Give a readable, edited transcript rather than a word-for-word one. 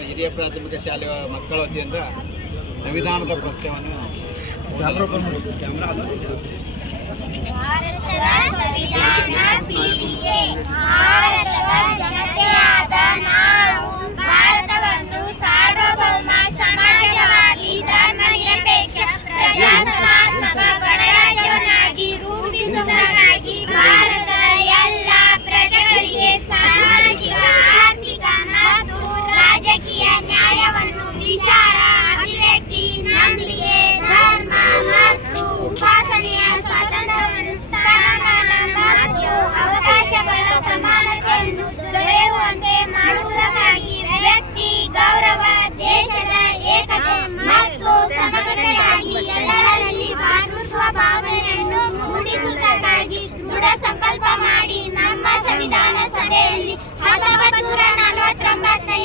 ಹಿರಿಯ ಪ್ರಾಥಮಿಕ ಶಾಲೆಯ ಮಕ್ಕಳ ವತಿಯಿಂದ ಸಂವಿಧಾನದ ಪ್ರಶ್ನೆಯನ್ನು ಭಾರತದ ಸಂವಿಧಾನ ಪೀಳಿಗೆ ಭಾರತದ ಜನತೆಯಾದ ನಾವು ಭಾರತವನ್ನು ಸಾರ್ವಭೌಮ ಸಮಾಜವಾದಿ ಧರ್ಮ ನಿರಪೇಕ್ಷ ಪ್ರಜಾಸತ್ತಾತ್ಮಕ ಗಣರಾಜ್ಯವನ್ನಾಗಿ ರೂಪಿಸುವುದಕ್ಕಾಗಿ ಭಾರತದ ಎಲ್ಲ ಪ್ರಜೆಗಳಿಗೆ ಸಾಮಾಜಿಕ ಆರ್ಥಿಕ ಮತ್ತು ರಾಜಕೀಯ ನ್ಯಾಯವನ್ನು ವಿಚಾರ ಅಭಿವ್ಯಕ್ತಿ ನಂಬಿಕೆ ಧರ್ಮ ಮತ್ತು ಉಪಾಸನೆಯ ಸ್ವಾತಂತ್ರ್ಯವನ್ನು ಸ್ಥಾನಮಾನ ಮತ್ತು ಅವಕಾಶಗಳ ಸಮಾನತೆಯನ್ನು ದೊರೆಯುವಂತೆ ಮಾಡುವುದಕ್ಕಾಗಿ ವ್ಯಕ್ತಿ ಗೌರವ ದೇಶದ ಏಕತೆ ಮತ್ತು ಸಮಗ್ರತೆಯಾಗಿ ಎಲ್ಲರಲ್ಲಿ ಭಾತೃತ್ವ ಭಾವನೆಯನ್ನು ಮೂಡಿಸುವುದಕ್ಕಾಗಿ ದೃಢ ಸಂಕಲ್ಪ ಮಾಡಿ ನಮ್ಮ ಸಂವಿಧಾನ ಸಭೆಯಲ್ಲಿ 1949ನೇ